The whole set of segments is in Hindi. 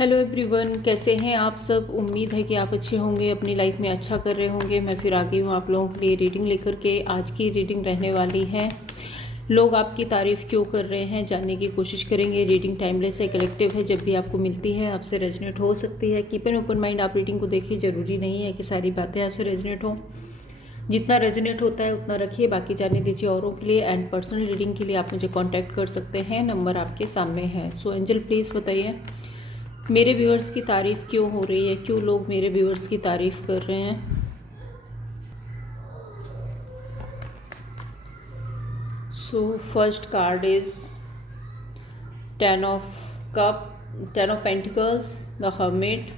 हेलो एवरीवन, कैसे हैं आप सब। उम्मीद है कि आप अच्छे होंगे, अपनी लाइफ में अच्छा कर रहे होंगे। मैं फिर आ गई हूँ आप लोगों के लिए रीडिंग लेकर के। आज की रीडिंग रहने वाली है लोग आपकी तारीफ़ क्यों कर रहे हैं, जानने की कोशिश करेंगे। रीडिंग टाइमलेस है, कलेक्टिव है, जब भी आपको मिलती है आपसे रेजोनेट हो सकती है। कीप एन ओपन माइंड, आप रीडिंग को देखिए। ज़रूरी नहीं है कि सारी बातें आपसे रेजोनेट हों, जितना रेजोनेट होता है उतना रखिए, बाकी जाने दीजिए औरों के लिए। एंड पर्सनल रीडिंग के लिए आप मुझे कांटेक्ट कर सकते हैं, नंबर आपके सामने है। सो एंजल प्लीज़ बताइए मेरे व्यूअर्स की तारीफ़ क्यों हो रही है, क्यों लोग मेरे व्यूअर्स की तारीफ़ कर रहे हैं। So first card is ten of pentacles, the hermit,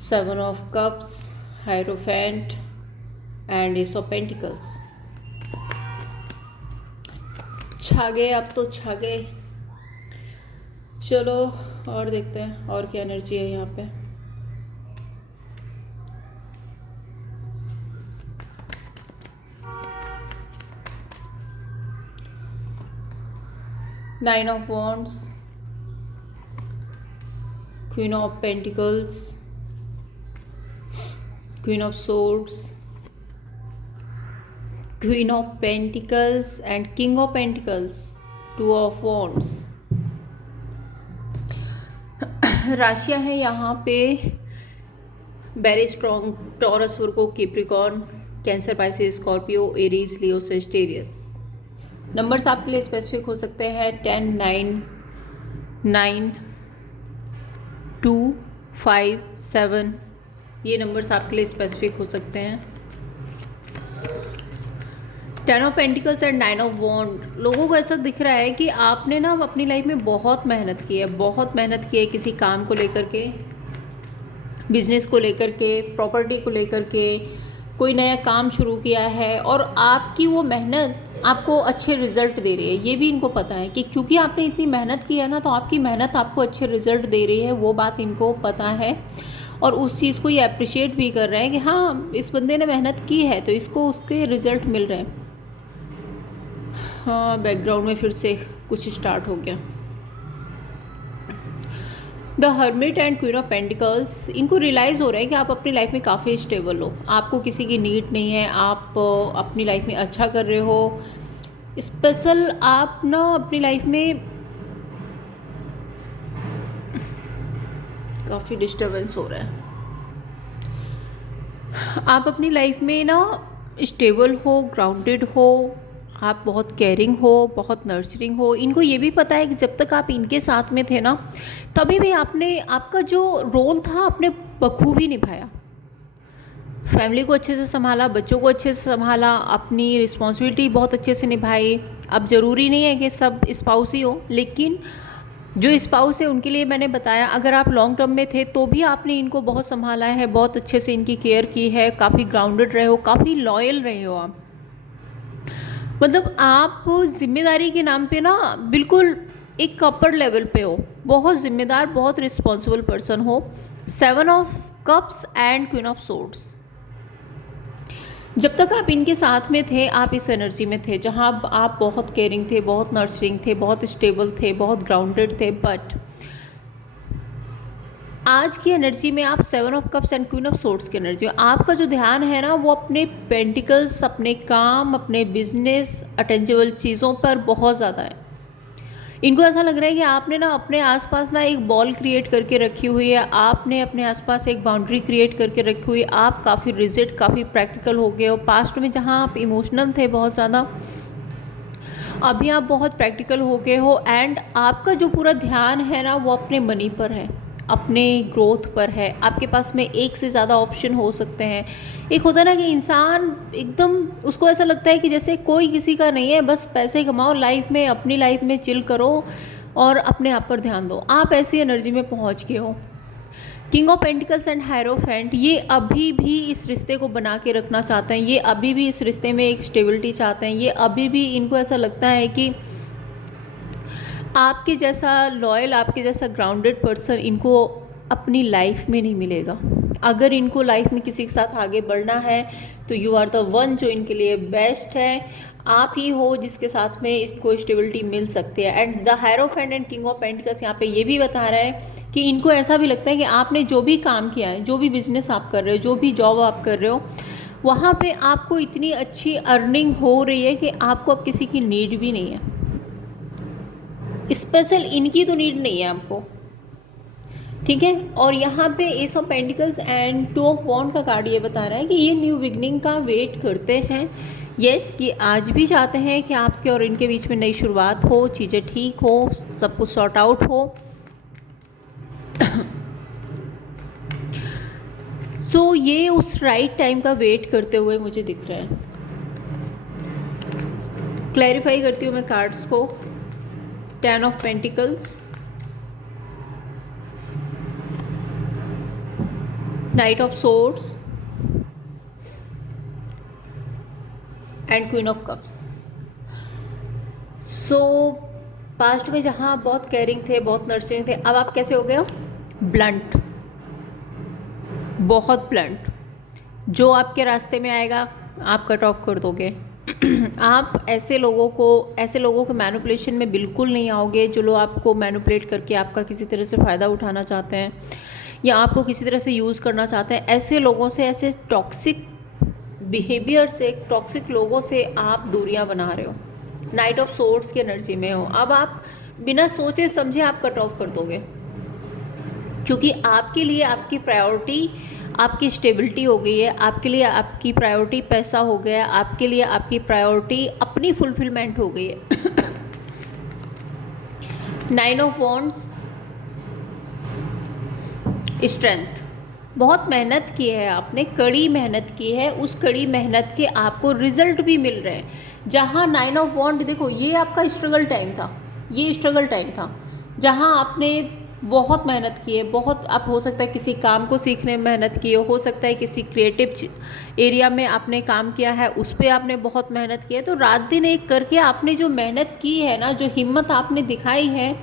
seven of cups, hierophant and S of pentacles. छा गए, अब तो छा गए। चलो और देखते हैं और क्या एनर्जी है यहाँ पे। Nine of wands, queen of pentacles, queen of swords, queen of pentacles and king of pentacles, two of wands. राशियां है यहाँ पे very strong, Taurus, Virgo, Capricorn, Cancer, Pisces, Scorpio, Aries, Leo, Sagittarius. Numbers आपके लिए स्पेसिफिक हो सकते हैं 10, 9, 9, 2, 5, 7। ये नंबर्स आपके लिए स्पेसिफिक हो सकते हैं। 10 ऑफ पेंटिकल्स एंड 9 ऑफ वॉन्ड। लोगों को ऐसा दिख रहा है कि आपने ना अपनी लाइफ में बहुत मेहनत की है, बहुत मेहनत की है किसी काम को लेकर के, बिजनेस को लेकर के, प्रॉपर्टी को लेकर के, कोई नया काम शुरू किया है और आपकी वो मेहनत आपको अच्छे रिजल्ट दे रही है। ये भी इनको पता है कि क्योंकि आपने इतनी मेहनत की है ना, तो आपकी मेहनत आपको अच्छे रिजल्ट दे रही है, वो बात इनको पता है। और उस चीज़ को ये अप्रिशिएट भी कर रहे हैं कि हाँ, इस बंदे ने मेहनत की है तो इसको उसके रिजल्ट मिल रहे हैं। हाँ, बैकग्राउंड में फिर से कुछ स्टार्ट हो गया। The hermit and queen of pentacles, इनको रियलाइज़ हो रहा है कि आप अपनी लाइफ में काफ़ी स्टेबल हो, आपको किसी की नीड नहीं है, आप अपनी लाइफ में अच्छा कर रहे हो। स्पेशल आप ना अपनी लाइफ में काफ़ी डिस्टर्बेंस हो रहा है, आप अपनी लाइफ में ना स्टेबल हो, ग्राउंडेड हो, आप बहुत केयरिंग हो, बहुत नर्चरिंग हो। इनको ये भी पता है कि जब तक आप इनके साथ में थे ना, तभी भी आपने आपका जो रोल था आपने बखूबी निभाया। फैमिली को अच्छे से संभाला, बच्चों को अच्छे से संभाला, अपनी रिस्पॉन्सिबिलिटी बहुत अच्छे से निभाई। अब ज़रूरी नहीं है कि सब स्पाउस ही हो, लेकिन जो स्पाउस है उनके लिए मैंने बताया, अगर आप लॉन्ग टर्म में थे तो भी आपने इनको बहुत संभाला है, बहुत अच्छे से इनकी केयर की है, काफ़ी ग्राउंडेड रहे हो, काफ़ी लॉयल रहे हो आप। मतलब आप जिम्मेदारी के नाम पे ना बिल्कुल एक अपर लेवल पे हो, बहुत जिम्मेदार, बहुत रिस्पॉन्सिबल पर्सन हो। 7 of cups and queen of swords. जब तक आप इनके साथ में थे, आप इस एनर्जी में थे जहाँ आप बहुत केयरिंग थे, बहुत नर्चरिंग थे, बहुत स्टेबल थे, बहुत ग्राउंडेड थे। बट आज की एनर्जी में आप 7 of cups and queen of swords की एनर्जी में आपका जो ध्यान है ना, वो अपने पेंटिकल्स, अपने काम, अपने बिजनेस, अटेंजेबल चीज़ों पर बहुत ज़्यादा है। इनको ऐसा लग रहा है कि आपने ना अपने आसपास ना एक बॉल क्रिएट करके रखी हुई है, आपने अपने आसपास एक बाउंड्री क्रिएट करके रखी हुई है। आप काफ़ी रिजिड, काफ़ी प्रैक्टिकल हो गए हो। पास्ट में जहाँ आप इमोशनल थे बहुत ज़्यादा, अभी आप बहुत प्रैक्टिकल हो गए हो। एंड आपका जो पूरा ध्यान है ना, वो अपने मनी पर है, अपने ग्रोथ पर है। आपके पास में एक से ज़्यादा ऑप्शन हो सकते हैं। एक होता है ना कि इंसान एकदम, उसको ऐसा लगता है कि जैसे कोई किसी का नहीं है, बस पैसे कमाओ, लाइफ में, अपनी लाइफ में चिल करो और अपने आप पर ध्यान दो। आप ऐसी एनर्जी में पहुंच गए हो। King of pentacles and hierophant, ये अभी भी इस रिश्ते को बना के रखना चाहते हैं, ये अभी भी इस रिश्ते में एक स्टेबिलिटी चाहते हैं, ये अभी भी, इनको ऐसा लगता है कि आपके जैसा लॉयल, आपके जैसा ग्राउंडेड पर्सन इनको अपनी लाइफ में नहीं मिलेगा। अगर इनको लाइफ में किसी के साथ आगे बढ़ना है तो यू आर द वन जो इनके लिए बेस्ट है। आप ही हो जिसके साथ में इसको स्टेबिलिटी मिल सकती है। And the hierophant and king of pentacles यहाँ पे ये भी बता रहा है कि इनको ऐसा भी लगता है कि आपने जो भी काम किया है, जो भी बिजनेस आप कर रहे हो, जो भी जॉब आप कर रहे हो, वहाँ पे आपको इतनी अच्छी अर्निंग हो रही है कि आपको अब किसी की नीड भी नहीं है। स्पेशल इनकी तो नीड नहीं है आपको, ठीक है। और यहाँ पे ace of pentacles and two of wand का कार्ड ये बता रहा है कि ये न्यू बिगनिंग का वेट करते हैं। यस, ये आज भी चाहते हैं कि आपके और इनके बीच में नई शुरुआत हो, चीज़ें ठीक हो, सब कुछ सॉर्ट आउट हो। सो ये उस राइट टाइम का वेट करते हुए मुझे दिख रहा है। क्लैरिफाई करती हूँ मैं कार्ड्स को। 10 of pentacles, night of swords and queen of cups. So past में जहाँ आप बहुत केयरिंग थे, बहुत नर्सिंग थे, अब आप कैसे हो गए हो? ब्लंट, बहुत ब्लंट। जो आपके रास्ते में आएगा आप कट ऑफ कर दोगे। आप ऐसे लोगों के मैनिपुलेशन में बिल्कुल नहीं आओगे जो लोग आपको मैनिपुलेट करके आपका किसी तरह से फ़ायदा उठाना चाहते हैं या आपको किसी तरह से यूज़ करना चाहते हैं। ऐसे लोगों से, ऐसे टॉक्सिक बिहेवियर से, टॉक्सिक लोगों से आप दूरियां बना रहे हो। नाइट ऑफ सोर्ड्स की एनर्जी में हो। अब आप बिना सोचे समझे आप कट ऑफ कर दोगे, क्योंकि आपके लिए आपकी प्रायोरिटी आपकी स्टेबिलिटी हो गई है, आपके लिए आपकी प्रायोरिटी पैसा हो गया, आपके लिए आपकी प्रायोरिटी अपनी फुलफिलमेंट हो गई है। 9 ऑफ वॉन्ड्स, स्ट्रेंथ। बहुत मेहनत की है आपने, कड़ी मेहनत की है, उस कड़ी मेहनत के आपको रिजल्ट भी मिल रहे हैं। जहाँ 9 ऑफ वॉन्ड, देखो ये आपका स्ट्रगल टाइम था, ये स्ट्रगल टाइम था जहाँ आपने बहुत मेहनत की है। बहुत, आप हो सकता है किसी काम को सीखने में मेहनत की हो सकता है किसी क्रिएटिव एरिया में आपने काम किया है, उस पर आपने बहुत मेहनत की है। तो रात दिन एक करके आपने जो मेहनत की है ना, जो हिम्मत आपने दिखाई है,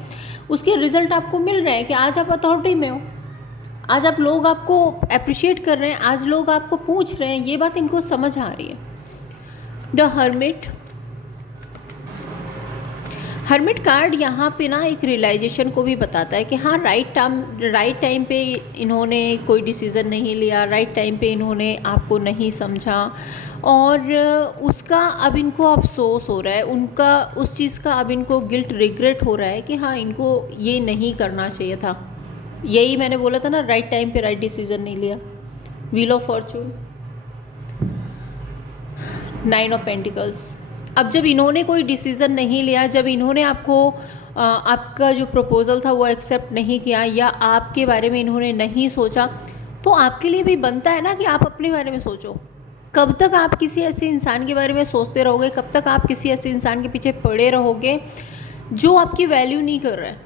उसके रिजल्ट आपको मिल रहे हैं कि आज आप अथॉरिटी में हो, आज आप लोग आपको अप्रिशिएट कर रहे हैं, आज लोग आपको पूछ रहे हैं, ये बात इनको समझ आ रही है। द हर्मिट, हर्मिट कार्ड यहाँ पे ना एक रियलाइजेशन को भी बताता है कि हाँ, राइट टाइम पे इन्होंने कोई डिसीज़न नहीं लिया, राइट टाइम पे इन्होंने आपको नहीं समझा और उसका अब इनको अफसोस हो रहा है, उनका उस चीज़ का अब इनको गिल्ट रिग्रेट हो रहा है कि हाँ, इनको ये नहीं करना चाहिए था। यही मैंने बोला था ना, राइट टाइम पे राइट डिसीज़न नहीं लिया। Wheel of Fortune, 9 of pentacles. अब जब इन्होंने कोई डिसीज़न नहीं लिया, जब इन्होंने आपको आपका जो प्रपोज़ल था वो एक्सेप्ट नहीं किया या आपके बारे में इन्होंने नहीं सोचा, तो आपके लिए भी बनता है ना कि आप अपने बारे में सोचो। कब तक आप किसी ऐसे इंसान के बारे में सोचते रहोगे? कब तक आप किसी ऐसे इंसान के पीछे पड़े रहोगे जो आपकी वैल्यू नहीं कर रहा है?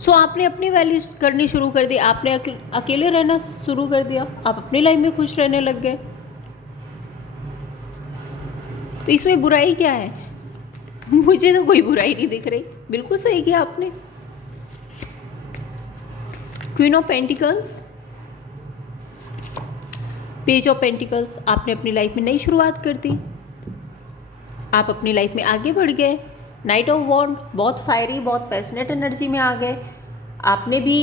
सो आपने अपनी वैल्यू करनी शुरू कर दी, आपने अकेले रहना शुरू कर दिया, आप अपनी लाइफ में खुश रहने लग गए। तो इसमें बुराई क्या है? मुझे तो कोई बुराई नहीं दिख रही, बिल्कुल सही किया आपने। Queen of pentacles, page of pentacles, आपने अपनी लाइफ में नई शुरुआत कर दी, आप अपनी लाइफ में आगे बढ़ गए। नाइट ऑफ वॉन्ड, बहुत फायरी, बहुत पैशनेट एनर्जी में आ गए। आपने भी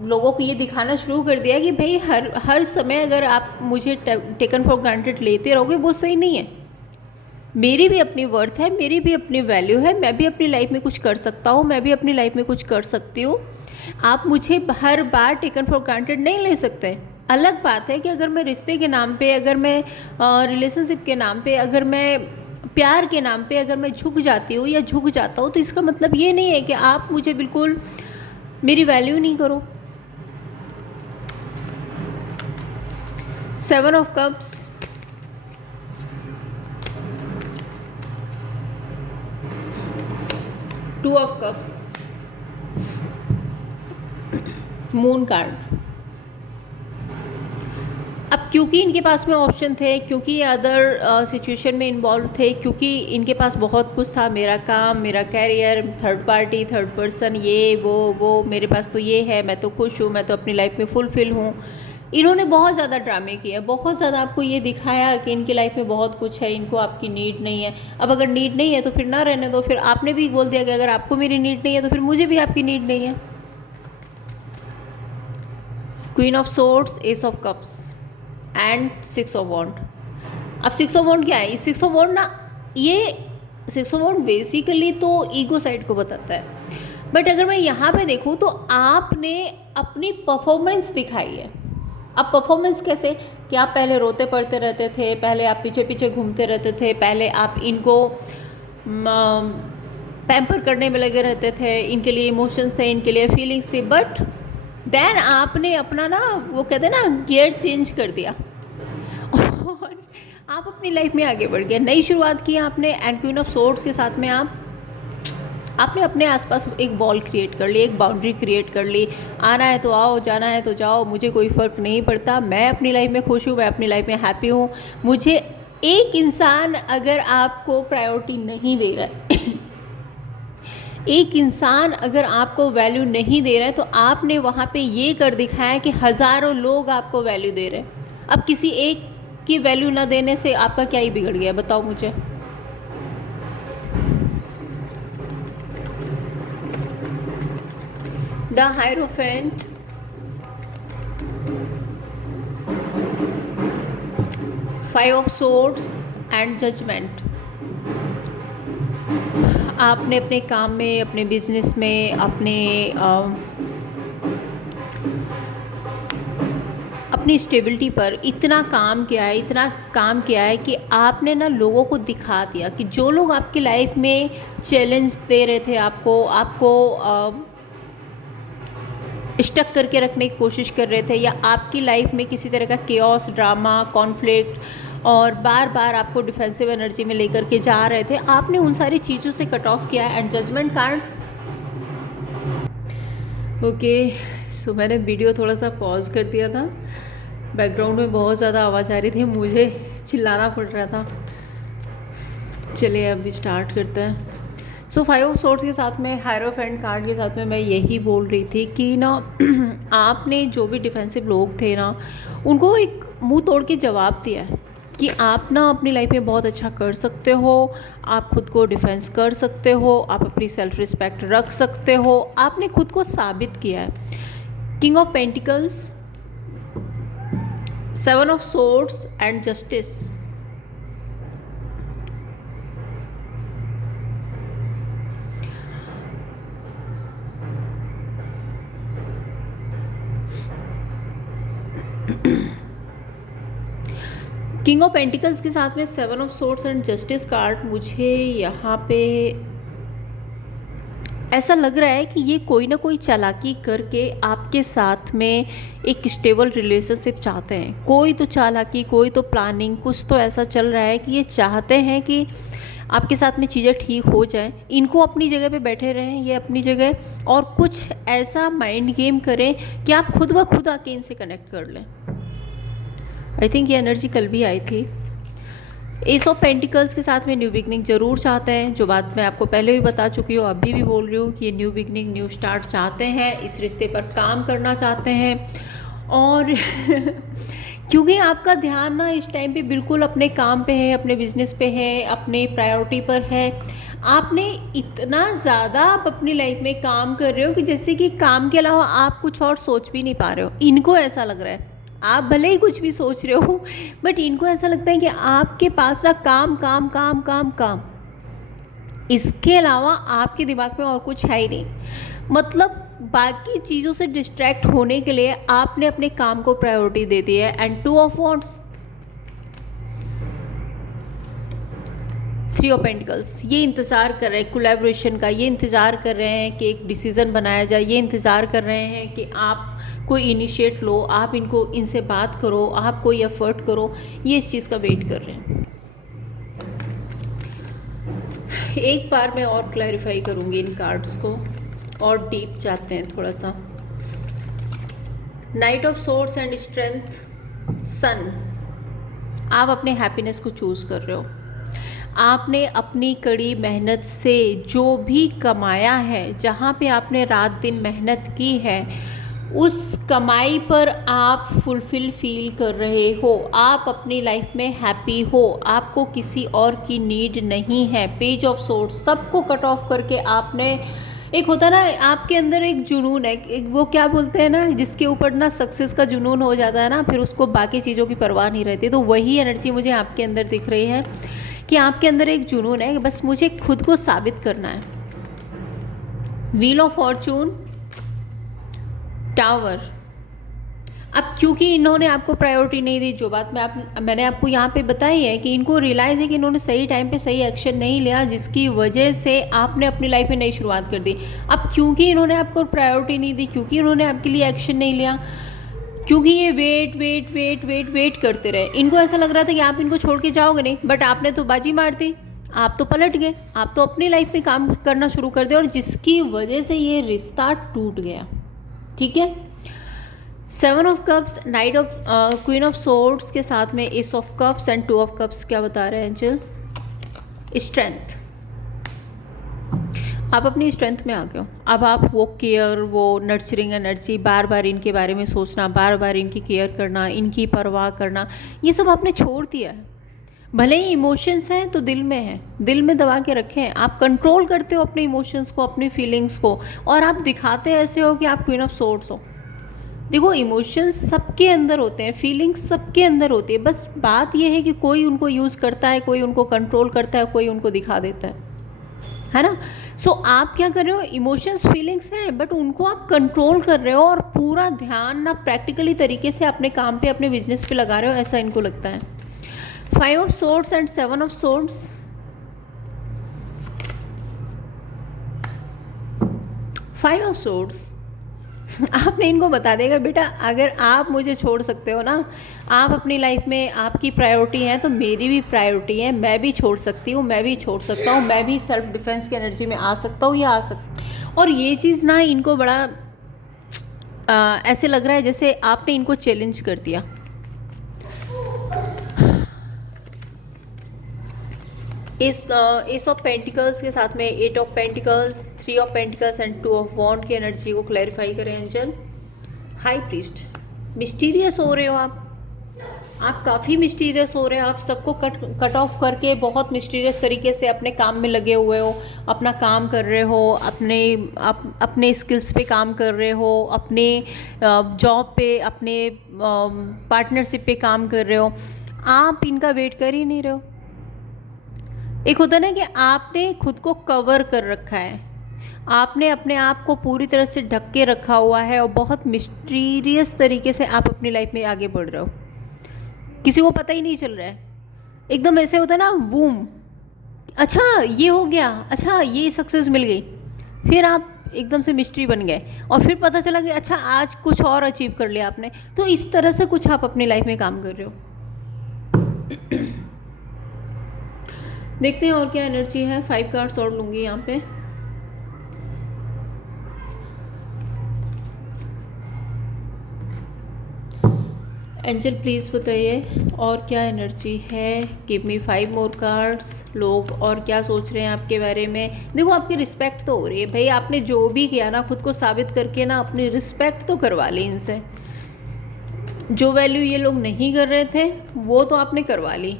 लोगों को ये दिखाना शुरू कर दिया कि भाई हर समय अगर आप मुझे टेकन फॉर ग्रांटेड लेते रहोगे, वो सही नहीं है। मेरी भी अपनी वर्थ है, मेरी भी अपनी वैल्यू है, मैं भी अपनी लाइफ में कुछ कर सकता हूँ, मैं भी अपनी लाइफ में कुछ कर सकती हूँ। आप मुझे हर बार टेकन फॉर ग्रांटेड नहीं ले सकते। अलग बात है कि अगर मैं रिश्ते के नाम पे, अगर मैं रिलेशनशिप के नाम पे, अगर मैं प्यार के नाम पे अगर मैं झुक जाती हूँ या झुक जाता हूँ, तो इसका मतलब ये नहीं है कि आप मुझे बिल्कुल मेरी वैल्यू नहीं करो। 7 of cups, two of cups, moon card. अब क्योंकि इनके पास में ऑप्शन थे, क्योंकि ये अदर सिचुएशन में इन्वॉल्व थे, क्योंकि इनके पास बहुत कुछ था, मेरा काम, मेरा career, third party, third person, ये वो, मेरे पास तो ये है, मैं तो खुश हूँ, मैं तो अपनी लाइफ में फुलफिल हूँ, इन्होंने बहुत ज़्यादा ड्रामे किया, बहुत ज़्यादा आपको ये दिखाया कि इनकी लाइफ में बहुत कुछ है, इनको आपकी नीड नहीं है। अब अगर नीड नहीं है तो फिर ना रहने दो, फिर आपने भी बोल दिया कि अगर आपको मेरी नीड नहीं है तो फिर मुझे भी आपकी नीड नहीं है। Queen of swords, ace of cups and 6 of wand. अब 6 ऑफ वॉन्ड क्या है? 6 ऑफ वॉन्ड ना, ये 6 ऑफ वॉन्ड बेसिकली तो ईगो साइड को बताता है, बट अगर मैं यहाँ पे देखूँ तो आपने अपनी परफॉर्मेंस दिखाई है। अब परफॉर्मेंस कैसे? कि आप पहले रोते पड़ते रहते थे, पहले आप पीछे पीछे घूमते रहते थे, पहले आप इनको पैम्पर करने में लगे रहते थे, इनके लिए इमोशंस थे, इनके लिए फीलिंग्स थी, बट देन आपने अपना ना, वो कहते हैं ना, गियर चेंज कर दिया और आप अपनी लाइफ में आगे बढ़ गए, नई शुरुआत की आपने। एंड क्वीन ऑफ सोर्ड्स के साथ में आपने अपने आसपास एक वॉल क्रिएट कर ली, एक बाउंड्री क्रिएट कर ली। आना है तो आओ, जाना है तो जाओ, मुझे कोई फ़र्क नहीं पड़ता, मैं अपनी लाइफ में खुश हूँ, मैं अपनी लाइफ में हैप्पी हूँ। मुझे एक इंसान अगर आपको प्रायोरिटी नहीं दे रहा है एक इंसान अगर आपको वैल्यू नहीं दे रहा है, तो आपने वहाँ पे ये कर दिखाया कि हज़ारों लोग आपको वैल्यू दे रहे हैं। अब किसी एक की वैल्यू ना देने से आपका क्या ही बिगड़ गया, बताओ मुझे। The hierophant, 5 of swords and judgement. आपने अपने काम में, अपने बिजनेस में, अपनी स्टेबिलिटी पर इतना काम किया है कि आपने ना लोगों को दिखा दिया कि जो लोग आपकी लाइफ में चैलेंज दे रहे थे, आपको स्टक करके रखने की कोशिश कर रहे थे, या आपकी लाइफ में किसी तरह का केओस, ड्रामा, कॉन्फ्लिक्ट और बार बार आपको डिफेंसिव एनर्जी में लेकर के जा रहे थे, आपने उन सारी चीज़ों से कट ऑफ किया। एंड जजमेंट कार्ड, ओके, सो मैंने वीडियो थोड़ा सा पॉज कर दिया था, बैकग्राउंड में बहुत ज़्यादा आवाज़ आ रही थी, मुझे चिल्लाना पड़ रहा था। चलिए अभी स्टार्ट करते हैं। सो 5 ऑफ सोर्ड्स के साथ में, हायरोफेंट कार्ड के साथ में मैं यही बोल रही थी कि ना आपने जो भी डिफेंसिव लोग थे ना, उनको एक मुंह तोड़ के जवाब दिया है कि आप ना अपनी लाइफ में बहुत अच्छा कर सकते हो, आप खुद को डिफेंस कर सकते हो, आप अपनी सेल्फ रिस्पेक्ट रख सकते हो, आपने खुद को साबित किया है। King of pentacles, 7 of swords and justice. King of pentacles के साथ में 7 of swords and justice card, मुझे यहाँ पे ऐसा लग रहा है कि ये कोई ना कोई चालाकी करके आपके साथ में एक स्टेबल रिलेशनशिप चाहते हैं। कोई तो चालाकी, कोई तो प्लानिंग, कुछ तो ऐसा चल रहा है कि ये चाहते हैं कि आपके साथ में चीज़ें ठीक हो जाएं। इनको अपनी जगह पे बैठे रहें, ये अपनी जगह, और कुछ ऐसा माइंड गेम करें कि आप खुद ब खुद आके इनसे कनेक्ट कर लें। आई थिंक ये एनर्जी कल भी आई थी। एस ऑफ पेंटिकल्स के साथ में न्यू बिगनिंग ज़रूर चाहते हैं, जो बात मैं आपको पहले भी बता चुकी हूँ, अभी भी बोल रही हूँ कि ये न्यू बिगनिंग, न्यू स्टार्ट चाहते हैं, इस रिश्ते पर काम करना चाहते हैं। और क्योंकि आपका ध्यान ना इस टाइम पे बिल्कुल अपने काम पे है, अपने बिजनेस पे है, अपने प्रायोरिटी पर है। आपने इतना ज़्यादा आप अपनी लाइफ में काम कर रहे हो कि जैसे कि काम के अलावा आप कुछ और सोच भी नहीं पा रहे हो। इनको ऐसा लग रहा है, आप भले ही कुछ भी सोच रहे हो, बट इनको ऐसा लगता है कि आपके पास ना काम काम काम काम काम, इसके अलावा आपके दिमाग में और कुछ है ही नहीं। मतलब बाकी चीज़ों से डिस्ट्रैक्ट होने के लिए आपने अपने काम को प्रायोरिटी दे दी है। And 2 of wands, 3 of pentacles, ये इंतज़ार कर रहे हैं कोलैबोरेशन का, ये इंतज़ार कर रहे हैं कि एक डिसीज़न बनाया जाए, ये इंतज़ार कर रहे हैं कि आप कोई इनिशिएट लो, आप इनसे बात करो, आप कोई एफर्ट करो, ये इस चीज़ का वेट कर रहे हैं। एक बार मैं और क्लैरिफाई करूँगी इन कार्ड्स को, और डीप जाते हैं थोड़ा सा। Knight of swords and strength, sun, आप अपने हैप्पीनेस को चूज़ कर रहे हो। आपने अपनी कड़ी मेहनत से जो भी कमाया है, जहाँ पे आपने रात दिन मेहनत की है, उस कमाई पर आप फुलफिल फील कर रहे हो, आप अपनी लाइफ में हैप्पी हो, आपको किसी और की नीड नहीं है। पेज ऑफ सोर्ड्स, सबको कट ऑफ करके आपने, एक होता है ना आपके अंदर एक जुनून है, एक वो क्या बोलते हैं ना, जिसके ऊपर ना सक्सेस का जुनून हो जाता है ना, फिर उसको बाकी चीज़ों की परवाह नहीं रहती। तो वही एनर्जी मुझे आपके अंदर दिख रही है कि आपके अंदर एक जुनून है, बस मुझे खुद को साबित करना है। Wheel of Fortune, tower. अब क्योंकि इन्होंने आपको प्रायोरिटी नहीं दी, जो बात मैंने आपको यहाँ पे बताई है कि इनको रियलाइज़ है कि इन्होंने सही टाइम पे सही एक्शन नहीं लिया, जिसकी वजह से आपने अपनी लाइफ में नई शुरुआत कर दी। अब क्योंकि इन्होंने आपको प्रायोरिटी नहीं दी, क्योंकि इन्होंने आपके लिए एक्शन नहीं लिया, क्योंकि ये वेट करते रहे, इनको ऐसा लग रहा था कि आप इनको छोड़ के जाओगे नहीं, बट आपने तो बाजी मार दी, आप तो पलट गए, आप तो अपनी लाइफ में काम करना शुरू कर दिया, और जिसकी वजह से ये रिश्ता टूट गया। ठीक है। 7 of cups, night of queen of swords के साथ में S of cups and 2 of cups क्या बता रहे हैं एंजल? स्ट्रेंथ। आप अपनी स्ट्रेंथ में आ गए हो। अब आप वो केयर, वो नर्चरिंग एनर्जी, बार बार इनके बारे में सोचना, बार बार इनकी केयर करना, इनकी परवाह करना, ये सब आपने छोड़ दिया है। भले ही इमोशंस हैं तो दिल में है, दिल में दबा के रखे हैं। आप कंट्रोल करते हो अपने इमोशंस को, अपनी फीलिंग्स को, और आप दिखाते ऐसे हो कि आप क्वीन ऑफ सोर्ड्स हो। देखो, इमोशंस सबके अंदर होते हैं, फीलिंग्स सबके अंदर होती है, बस बात यह है कि कोई उनको यूज़ करता है, कोई उनको कंट्रोल करता है, कोई उनको दिखा देता है ना। सो आप क्या कर रहे हो, इमोशंस फीलिंग्स हैं बट उनको आप कंट्रोल कर रहे हो, और पूरा ध्यान ना प्रैक्टिकली तरीके से अपने काम पे, अपने बिजनेस पे लगा रहे हो, ऐसा इनको लगता है। 5 of swords and 7 of swords. 5 of swords आपने इनको बता देगा, बेटा अगर आप मुझे छोड़ सकते हो ना, आप अपनी लाइफ में आपकी प्रायोरिटी है, तो मेरी भी प्रायोरिटी है, मैं भी छोड़ सकती हूँ, मैं भी छोड़ सकता हूँ, मैं भी सेल्फ डिफेंस की एनर्जी में आ सकता हूँ या आ सकता। और ये चीज़ ना इनको बड़ा ऐसे लग रहा है जैसे आपने इनको चैलेंज कर दिया। एस ऑफ पेंटिकल्स के साथ में 8 of pentacles, 3 of pentacles and 2 of wand की एनर्जी को क्लैरिफाई करें एंजल। हाई प्रीस्ट, मिस्टीरियस हो रहे हो आप काफ़ी मिस्टीरियस हो रहे हो, आप सबको कट ऑफ करके बहुत मिस्टीरियस तरीके से अपने काम में लगे हुए हो, अपना काम कर रहे हो, अपने स्किल्स पे काम कर रहे हो, अपने जॉब पे, अपने पार्टनरशिप पे काम कर रहे हो, आप इनका वेट कर ही नहीं रहे हो। एक होता है ना कि आपने खुद को कवर कर रखा है, आपने अपने आप को पूरी तरह से ढक के रखा हुआ है, और बहुत मिस्टीरियस तरीके से आप अपनी लाइफ में आगे बढ़ रहे हो, किसी को पता ही नहीं चल रहा है। एकदम ऐसे होता है ना, बूम, अच्छा ये हो गया, अच्छा ये सक्सेस मिल गई, फिर आप एकदम से मिस्ट्री बन गए, और फिर पता चला कि अच्छा आज कुछ और अचीव कर लिया आपने। तो इस तरह से कुछ आप अपनी लाइफ में काम कर रहे हो। देखते हैं और क्या एनर्जी है। 5 कार्ड्स और लूँगी यहाँ पे। एंजल प्लीज़ बताइए और क्या एनर्जी है। Give me 5 more cards. लोग और क्या सोच रहे हैं आपके बारे में। देखो, आपकी रिस्पेक्ट तो हो रही है भाई, आपने जो भी किया ना, खुद को साबित करके ना अपनी रिस्पेक्ट तो करवा ली इनसे। जो वैल्यू ये लोग नहीं कर रहे थे वो तो आपने करवा ली।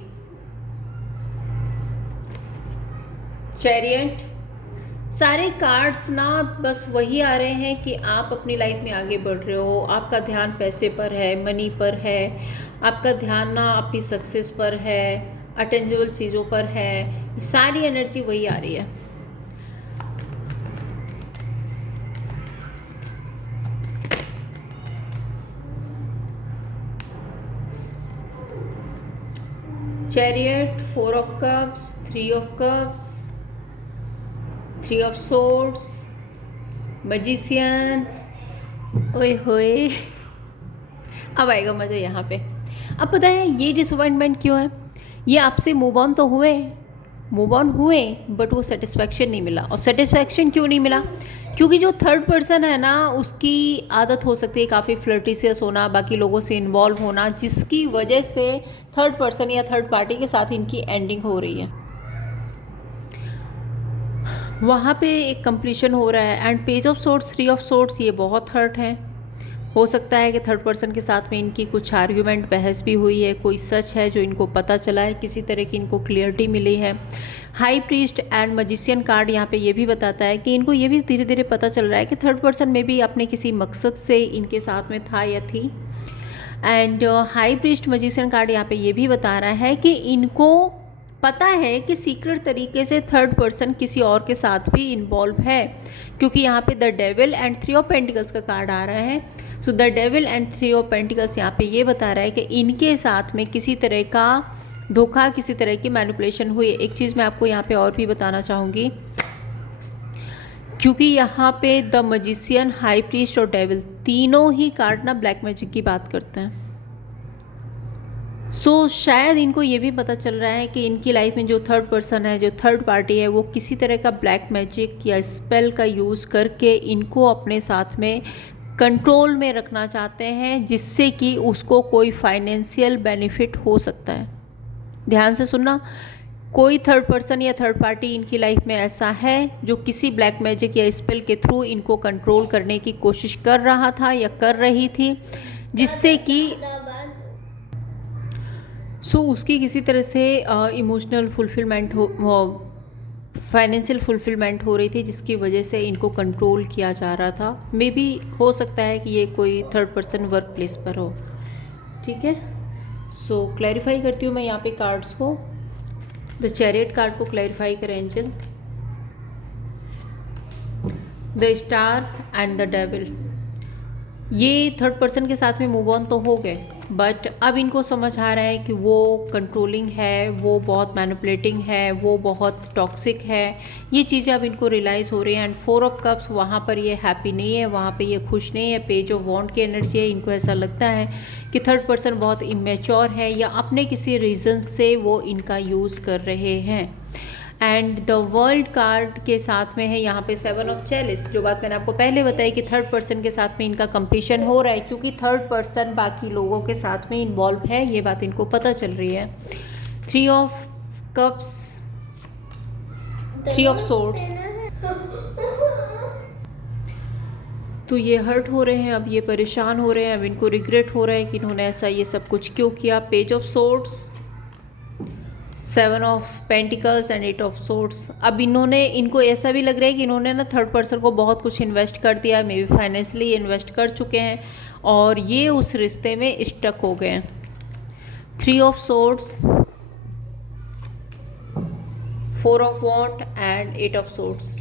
चैरियट, सारे कार्ड्स ना बस वही आ रहे हैं कि आप अपनी लाइफ में आगे बढ़ रहे हो, आपका ध्यान पैसे पर है, मनी पर है, आपका ध्यान ना अपनी सक्सेस पर है, अटेंजेबल चीज़ों पर है, सारी एनर्जी वही आ रही है। Chariot, 4 of cups, 3 of cups, 3 of swords, magician. ओए होए, अब आएगा मज़ा यहाँ पे। अब पता है ये डिसअपॉइंटमेंट क्यों है। ये आपसे मूव ऑन तो हुए, बट वो सेटिस्फैक्शन नहीं मिला। और सेटिस्फैक्शन क्यों नहीं मिला? क्योंकि जो थर्ड पर्सन है ना, उसकी आदत हो सकती है काफ़ी फ्लर्टिशियस होना, बाकी लोगों से इन्वॉल्व होना, जिसकी वजह से थर्ड पर्सन या थर्ड पार्टी के साथ इनकी एंडिंग हो रही है। वहाँ पे एक कंप्लीशन हो रहा है। And page of swords, 3 of swords, ये बहुत हर्ट है, हो सकता है कि थर्ड पर्सन के साथ में इनकी कुछ आर्ग्यूमेंट, बहस भी हुई है, कोई सच है जो इनको पता चला है, किसी तरह की इनको क्लियरिटी मिली है। High priest and magician card यहाँ पे ये भी बताता है कि इनको ये भी धीरे धीरे पता चल रहा है कि थर्ड पर्सन में भी अपने किसी मकसद से इनके साथ में था या थी। And high priest magician card यहाँ पे ये भी बता रहा है कि इनको पता है कि सीक्रेट तरीके से थर्ड पर्सन किसी और के साथ भी इन्वॉल्व है, क्योंकि यहाँ पे the devil and 3 of pentacles का कार्ड आ रहा है। So the devil and 3 of pentacles यहाँ पे ये बता रहा है कि इनके साथ में किसी तरह का धोखा, किसी तरह की मैनिपुलेशन हुई। एक चीज़ मैं आपको यहाँ पे और भी बताना चाहूँगी, क्योंकि यहाँ पे द मजिशियन, हाई प्रीस्ट और डेविल तीनों ही कार्ड ना ब्लैक मैजिक की बात करते हैं। सो शायद इनको ये भी पता चल रहा है कि इनकी लाइफ में जो थर्ड पर्सन है, जो थर्ड पार्टी है, वो किसी तरह का ब्लैक मैजिक या स्पेल का यूज़ करके इनको अपने साथ में कंट्रोल में रखना चाहते हैं, जिससे कि उसको कोई फाइनेंशियल बेनिफिट हो सकता है। ध्यान से सुनना, कोई थर्ड पर्सन या थर्ड पार्टी इनकी लाइफ में ऐसा है जो किसी ब्लैक मैजिक या स्पेल के थ्रू इनको कंट्रोल करने की कोशिश कर रहा था या कर रही थी, जिससे कि उसकी किसी तरह से इमोशनल फुलफिलमेंट हो, फाइनेंशियल फुलफिलमेंट हो रही थी, जिसकी वजह से इनको कंट्रोल किया जा रहा था। मे बी हो सकता है कि ये कोई थर्ड पर्सन वर्क प्लेस पर हो। ठीक है, सो क्लैरिफाई करती हूँ मैं यहाँ पे कार्ड्स को। द चैरियट कार्ड को क्लैरिफाई करें angel. The star and the devil. ये थर्ड पर्सन के साथ में मूव ऑन तो हो गए, बट अब इनको समझ आ रहा है कि वो कंट्रोलिंग है, वो बहुत मैनिपुलेटिंग है, वो बहुत टॉक्सिक है। ये चीज़ें अब इनको रियलाइज़ हो रही हैं। एंड 4 ऑफ कप्स, वहाँ पर ये हैप्पी नहीं है, वहाँ पे ये खुश नहीं है। पेज ऑफ वॉन्ड की एनर्जी है। इनको ऐसा लगता है कि थर्ड पर्सन बहुत इमेच्योर है या अपने किसी रीज़न से वो इनका यूज़ कर रहे हैं। एंड द वर्ल्ड कार्ड के साथ में है यहाँ पे 7 ऑफ चैलिस। जो बात मैंने आपको पहले बताई कि थर्ड पर्सन के साथ में इनका कंप्लीशन हो रहा है, क्योंकि थर्ड पर्सन बाकी लोगों के साथ में इन्वॉल्व है, ये बात इनको पता चल रही है। 3 ऑफ कप्स, 3 ऑफ सोर्ड्स। तो ये हर्ट हो रहे हैं, अब ये परेशान हो रहे हैं, अब इनको रिग्रेट हो रहा है कि इन्होंने ऐसा ये सब कुछ क्यों किया। Page of swords, 7 of pentacles and 8 of swords. अब इनको ऐसा भी लग रहा है कि इन्होंने ना थर्ड पर्सन को बहुत कुछ इन्वेस्ट कर दिया है, मे बी फाइनेंशियली इन्वेस्ट कर चुके हैं और ये उस रिश्ते में स्टक हो गए हैं। 3 of swords, 4 of wand and 8 of swords.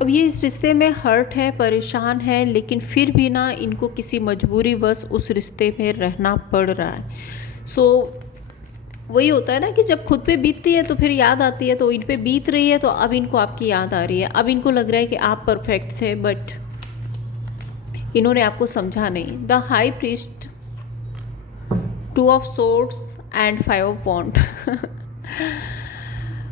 अब ये इस रिश्ते में हर्ट है, परेशान है, लेकिन फिर भी ना इनको किसी मजबूरी बस उस रिश्ते में रहना पड़ रहा है। सो वही होता है ना कि जब खुद पे बीतती है तो फिर याद आती है, तो इन पे बीत रही है तो अब इनको आपकी याद आ रही है। अब इनको लग रहा है कि आप परफेक्ट थे, बट इन्होंने आपको समझा नहीं। The high priest, 2 of swords and 5 of wand.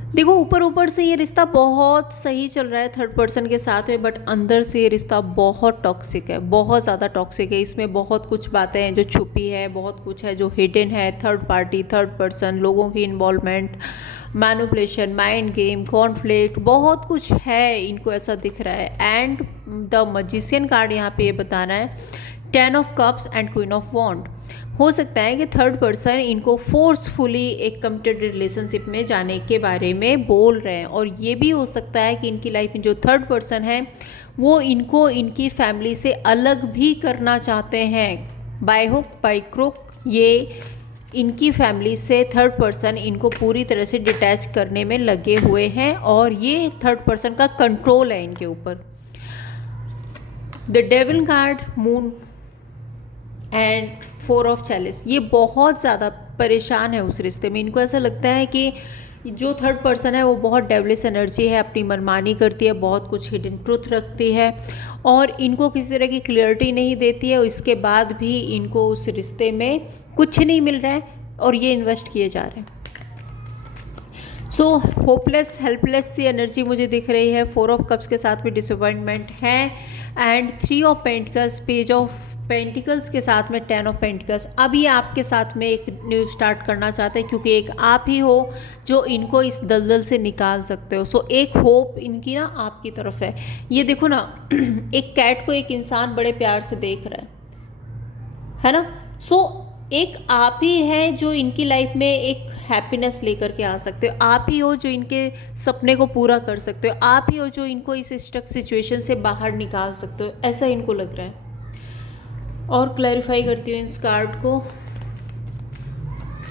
देखो, ऊपर ऊपर से ये रिश्ता बहुत सही चल रहा है थर्ड पर्सन के साथ में, बट अंदर से ये रिश्ता बहुत टॉक्सिक है, बहुत ज़्यादा टॉक्सिक है। इसमें बहुत कुछ बातें हैं जो छुपी है, बहुत कुछ है जो हिडन है। थर्ड पार्टी, थर्ड पर्सन, लोगों की involvement, manipulation, mind game, conflict, बहुत कुछ है, इनको ऐसा दिख रहा है। एंड द मजिशियन कार्ड यहाँ पे ये बता रहा है 10 of cups and queen of wand. हो सकता है कि थर्ड पर्सन इनको फोर्सफुली एक कमिटेड रिलेशनशिप में जाने के बारे में बोल रहे हैं, और ये भी हो सकता है कि इनकी लाइफ में जो थर्ड पर्सन है वो इनको इनकी फैमिली से अलग भी करना चाहते हैं। बाय हुक बाय क्रुक ये इनकी फैमिली से थर्ड पर्सन इनको पूरी तरह से डिटैच करने में लगे हुए हैं, और ये थर्ड पर्सन का कंट्रोल है इनके ऊपर। The devil card, moon and 4 of chalice. ये बहुत ज़्यादा परेशान है उस रिश्ते में। इनको ऐसा लगता है कि जो थर्ड पर्सन है वो बहुत डेविलिश एनर्जी है, अपनी मनमानी करती है, बहुत कुछ हिडन ट्रुथ रखती है और इनको किसी तरह की क्लियरिटी नहीं देती है। इसके बाद भी इनको उस रिश्ते में कुछ नहीं मिल रहा है और ये इन्वेस्ट किए जा रहे हैं। सो होपलेस, हेल्पलेस सी एनर्जी मुझे दिख रही है। 4 ऑफ कप्स के साथ भी डिसअपॉइंटमेंट है and 3 of pentacles, page of pentacles के साथ में 10 ऑफ पेंटिकल्स। अब ये आपके साथ में एक न्यू स्टार्ट करना चाहते हैं, क्योंकि एक आप ही हो जो इनको इस दलदल से निकाल सकते हो। सो एक होप इनकी ना आपकी तरफ है। ये देखो ना एक कैट को एक इंसान बड़े प्यार से देख रहा है ना। सो एक आप ही है जो इनकी लाइफ में एक हैप्पीनेस लेकर के आ सकते हो। आप ही हो जो इनके सपने को पूरा कर सकते हो। आप ही हो जो इनको इस स्टक सिचुएशन से बाहर निकाल सकते हो, ऐसा इनको लग रहा है। और क्लैरिफाई करती हूँ इस कार्ड को।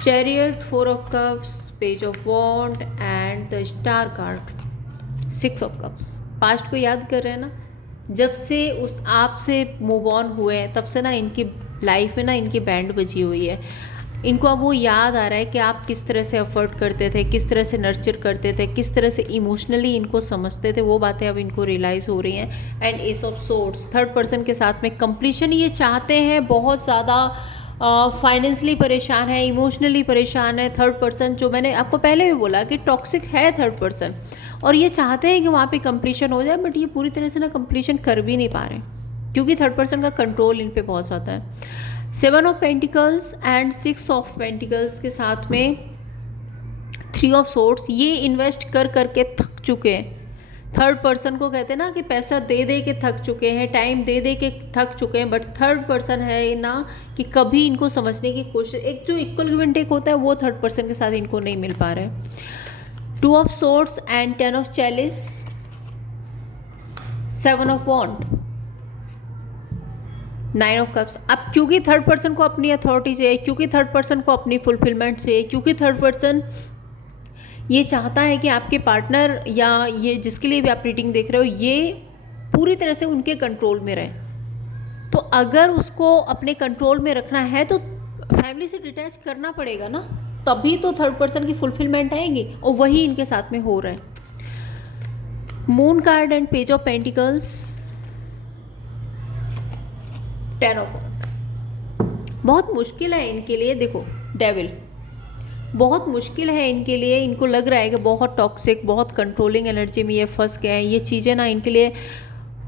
Chariot, 4 of cups, page of wand and the star card, 6 of cups. Past को याद कर रहे हैं ना, जब से उस आपसे मूव ऑन हुए हैं तब से ना इनकी लाइफ में ना इनकी बैंड बजी हुई है। इनको अब वो याद आ रहा है कि आप किस तरह से एफर्ट करते थे, किस तरह से नर्चर करते थे, किस तरह से इमोशनली इनको समझते थे। वो बातें अब इनको रियलाइज़ हो रही हैं। And S of swords, third person के साथ में कंप्लीशन ये चाहते हैं। बहुत ज़्यादा फाइनेंशियली परेशान है, इमोशनली परेशान है। थर्ड पर्सन जो मैंने आपको पहले भी बोला कि टॉक्सिक है थर्ड पर्सन, और ये चाहते हैं कि वहाँ पे कंप्लीशन हो जाए, बट ये पूरी तरह से ना कंप्लीशन कर भी नहीं पा रहे, क्योंकि थर्ड पर्सन का कंट्रोल इन पे बहुत ज़्यादा है। 7 of pentacles and 6 of pentacles के साथ में 3 ऑफ सोर्ड्स। ये इन्वेस्ट कर करके थक चुके हैं। थर्ड पर्सन को कहते हैं ना कि पैसा दे दे के थक चुके हैं, टाइम दे दे के थक चुके हैं, बट थर्ड पर्सन है ना कि कभी इनको समझने की कोशिश, एक जो इक्वल गिव एंड टेक होता है वो थर्ड पर्सन के साथ इनको नहीं मिल पा रहा है। 2 of swords and 10 of chalice, 7 of wand, 9 of cups. अब क्योंकि थर्ड पर्सन को अपनी अथॉरिटी चाहिए, क्योंकि थर्ड पर्सन को अपनी फुलफिलमेंट चाहिए, क्योंकि थर्ड पर्सन ये चाहता है कि आपके पार्टनर या ये जिसके लिए भी आप रीडिंग देख रहे हो ये पूरी तरह से उनके कंट्रोल में रहे। तो अगर उसको अपने कंट्रोल में रखना है तो फैमिली से डिटैच करना पड़ेगा ना, तभी तो थर्ड पर्सन की फुलफिलमेंट आएगी, और वही इनके साथ में हो रहा है। Moon card and page of pentacles, 10 of wand. बहुत मुश्किल है इनके लिए। देखो डेविल, बहुत मुश्किल है इनके लिए। इनको लग रहा है कि बहुत टॉक्सिक, बहुत कंट्रोलिंग एनर्जी में ये फंस गए हैं। ये चीज़ें ना इनके लिए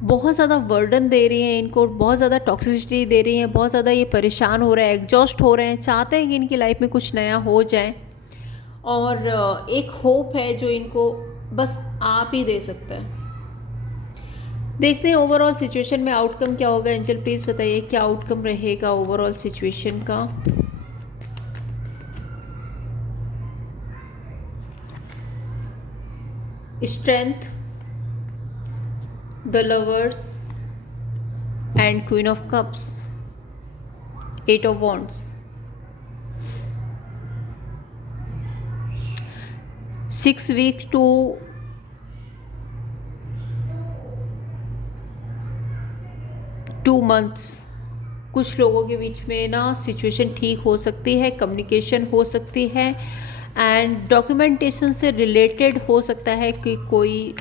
बहुत ज़्यादा वर्डन दे रही हैं, इनको बहुत ज़्यादा टॉक्सिसिटी दे रही हैं, बहुत ज़्यादा ये परेशान हो रहे हैं, एग्जॉस्ट हो रहे हैं, चाहते हैं कि इनकी लाइफ में कुछ नया हो जाए। और एक होप है जो इनको बस आप ही दे सकता है। देखते हैं ओवरऑल सिचुएशन में आउटकम क्या होगा। एंजल प्लीज़ बताइए क्या आउटकम रहेगा ओवरऑल सिचुएशन का। Strength, the lovers and queen of cups, 8 of wands, 6 week to 2 months. कुछ लोगों के बीच में ना सिचुएशन ठीक हो सकती है, कम्युनिकेशन हो सकती है, एंड डॉक्यूमेंटेशन से रिलेटेड हो सकता है कि कोई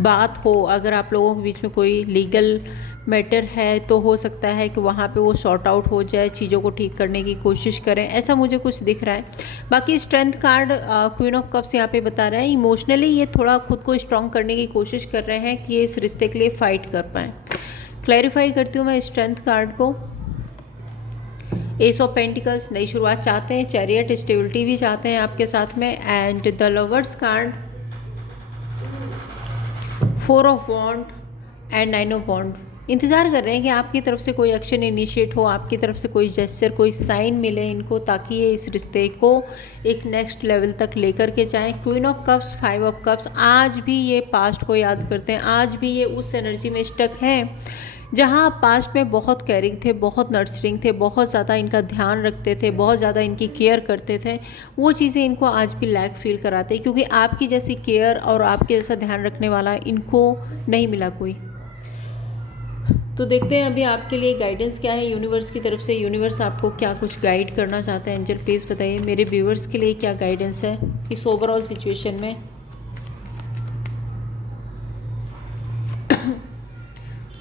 बात हो। अगर आप लोगों के बीच में कोई लीगल मैटर है तो हो सकता है कि वहाँ पे वो सॉर्ट आउट हो जाए, चीज़ों को ठीक करने की कोशिश करें, ऐसा मुझे कुछ दिख रहा है। बाकी strength card, queen of cups यहाँ पे बता रहा है इमोशनली ये थोड़ा खुद को स्ट्रॉन्ग करने की कोशिश कर रहे हैं कि ये इस रिश्ते के लिए फ़ाइट कर पाएँ। क्लैरिफाई करती हूँ मैं स्ट्रेंथ कार्ड को। एस ऑफ पेंटिकल्स, नई शुरुआत चाहते हैं। चैरियट, स्टेबिलिटी भी चाहते हैं आपके साथ में। And the lovers card, 4 of wand and 9 of wand. इंतज़ार कर रहे हैं कि आपकी तरफ से कोई एक्शन इनिशिएट हो, आपकी तरफ से कोई जेस्चर, कोई साइन मिले इनको, ताकि ये इस रिश्ते को एक नेक्स्ट लेवल तक लेकर के जाएं। Queen of cups, 5 of cups. आज भी ये पास्ट को याद करते हैं, आज भी ये उस एनर्जी में स्टक हैं जहाँ पास्ट में बहुत केयरिंग थे, बहुत नर्सरिंग थे, बहुत ज़्यादा इनका ध्यान रखते थे, बहुत ज़्यादा इनकी केयर करते थे। वो चीज़ें इनको आज भी लैक फील कराते हैं, क्योंकि आपकी जैसी केयर और आपके जैसा ध्यान रखने वाला इनको नहीं मिला कोई। तो देखते हैं अभी आपके लिए गाइडेंस क्या है यूनिवर्स की तरफ से। यूनिवर्स आपको क्या कुछ गाइड करना चाहता है। एंजल प्लीज़ बताइए मेरे व्यूवर्स के लिए क्या गाइडेंस है इस ओवरऑल सिचुएशन में।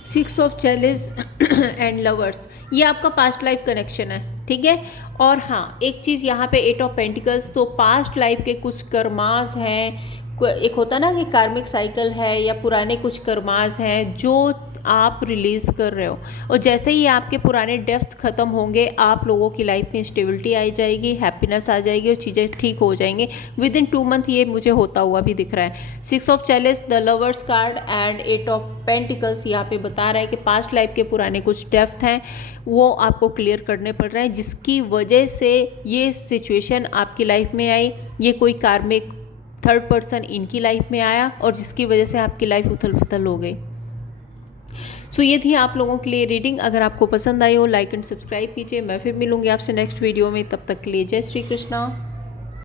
6 ऑफ चैलिस एंड लवर्स, ये आपका पास्ट लाइफ कनेक्शन है, ठीक है। और हाँ, एक चीज़ यहाँ पे 8 ऑफ पेंटिकल्स, तो पास्ट लाइफ के कुछ कर्मास हैं, एक होता ना कि कार्मिक साइकिल है या पुराने कुछ कर्मास हैं जो आप रिलीज़ कर रहे हो, और जैसे ही आपके पुराने डेप्थ ख़त्म होंगे आप लोगों की लाइफ में स्टेबिलिटी आ जाएगी, हैप्पीनेस आ जाएगी और चीज़ें ठीक हो जाएंगी विद इन 2 मंथ। ये मुझे होता हुआ भी दिख रहा है। 6 of challenge, the lovers card and 8 of pentacles यहाँ पे बता रहा है कि पास्ट लाइफ के पुराने कुछ डेप्थ हैं वो आपको क्लियर करने पड़ रहे हैं, जिसकी वजह से ये सिचुएशन आपकी लाइफ में आई। ये कोई कार्मिक थर्ड पर्सन इनकी लाइफ में आया और जिसकी वजह से आपकी लाइफ उथल पुथल हो गई। सो ये थी आप लोगों के लिए रीडिंग। अगर आपको पसंद आई हो लाइक एंड सब्सक्राइब कीजिए। मैं फिर मिलूंगी आपसे नेक्स्ट वीडियो में, तब तक के लिए जय श्री कृष्णा।